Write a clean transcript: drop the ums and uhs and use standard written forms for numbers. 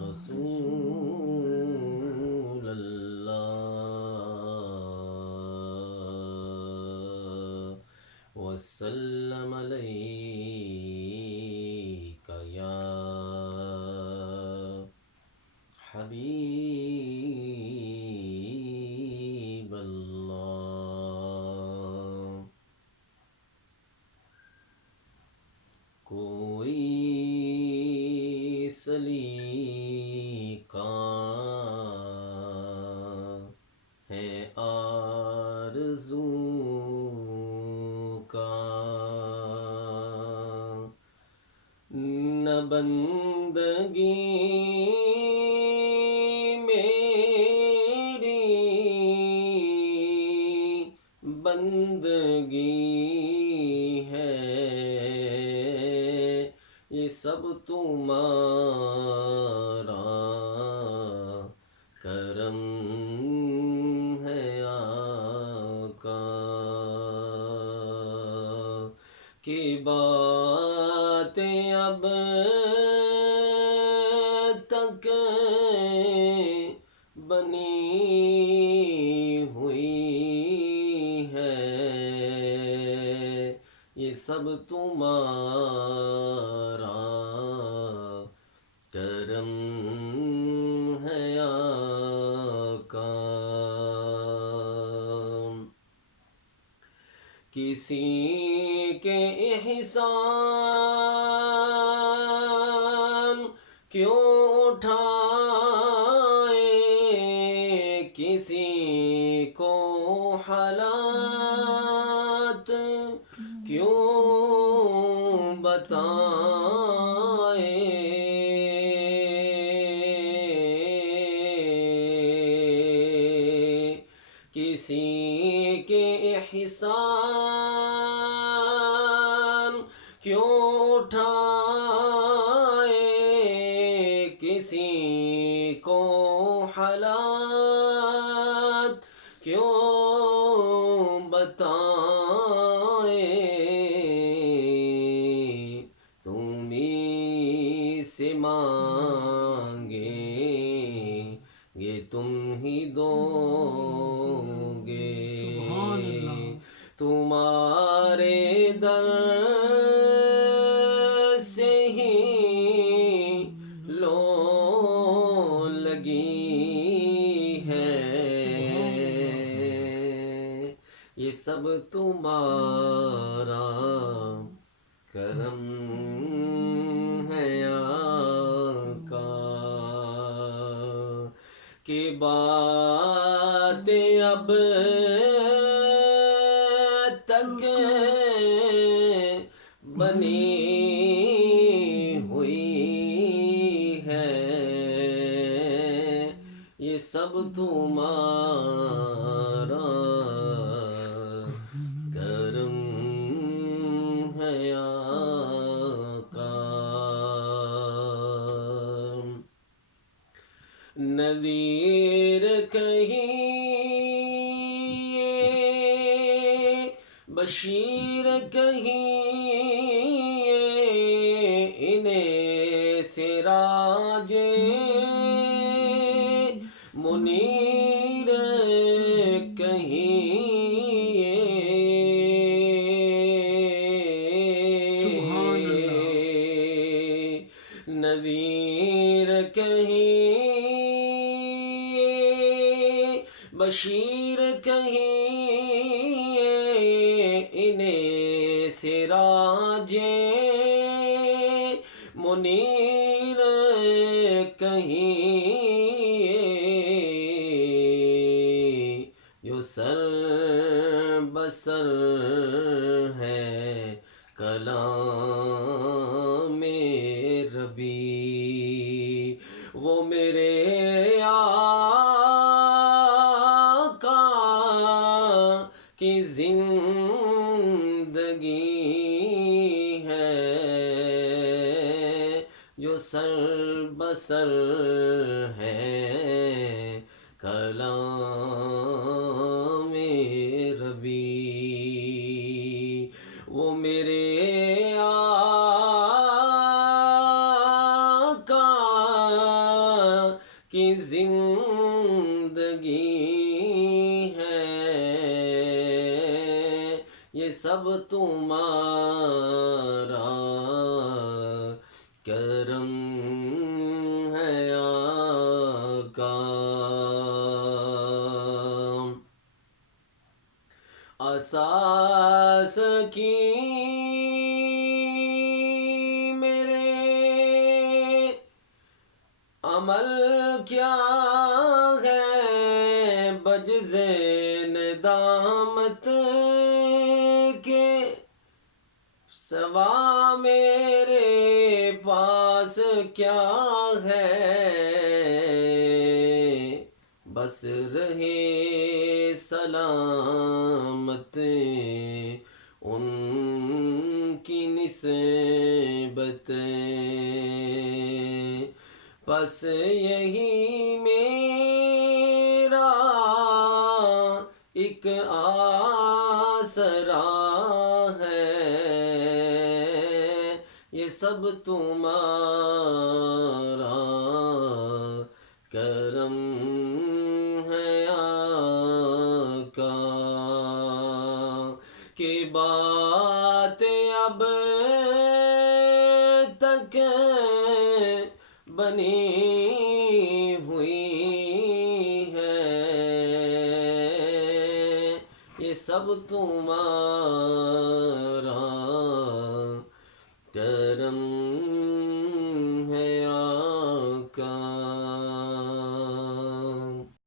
رسول اللہ وسلم علیک یا حبیب اللہ. کوئی سلیقہ ہے آرزو کا، نہ بندگی میری بندگی ہے، یہ سب تمہارا کرم ہے آقا. کہ باتیں اب تک بنی ہوئی ہے، یہ سب تمہارا کرم ہے آقا. کسی کے احسان کیوں اٹھائے، کسی کو حالات کیوں بتائے، کسی کے احسان کیوں اٹھائے، کسی کو حالات کیوں بتائے. تمہیں سے مانگیں گے تم ہی دو گے، تمہارے در سے ہی لو لگی ہے، یہ سب تمہارا کرم ہے آقا. کہ باتیں اب تک بنی ہوئی ہے، یہ سب تمہارا کرم ہے آقا. نذیر کہیے بشیر کہیے، انہیں سراج منیر کہیے، نذیر کہیے بشیر کہیے، انہیں سراج منیر کہیے، جو سر بسر ہے کلام ربی، وہ میرے آقا کی زندگی ہے، جو سر بسر ہے کلام ربی، وہ میرے آقا کی زندگی ہے، یہ سب تمہارا کرم ہے آقا۔ اساس کی میرے عمل کیا ہے بجز ندامت کے، سوا میرے پاس کیا ہے، بس رہے سلامت ان کی نسبت، بس یہی میرا ایک آسرا ہے، یہ سب تمہارا کرم ہے آقا۔ کہ بات اب تک بنی ہوئی ہے، یہ سب تمہارا کرم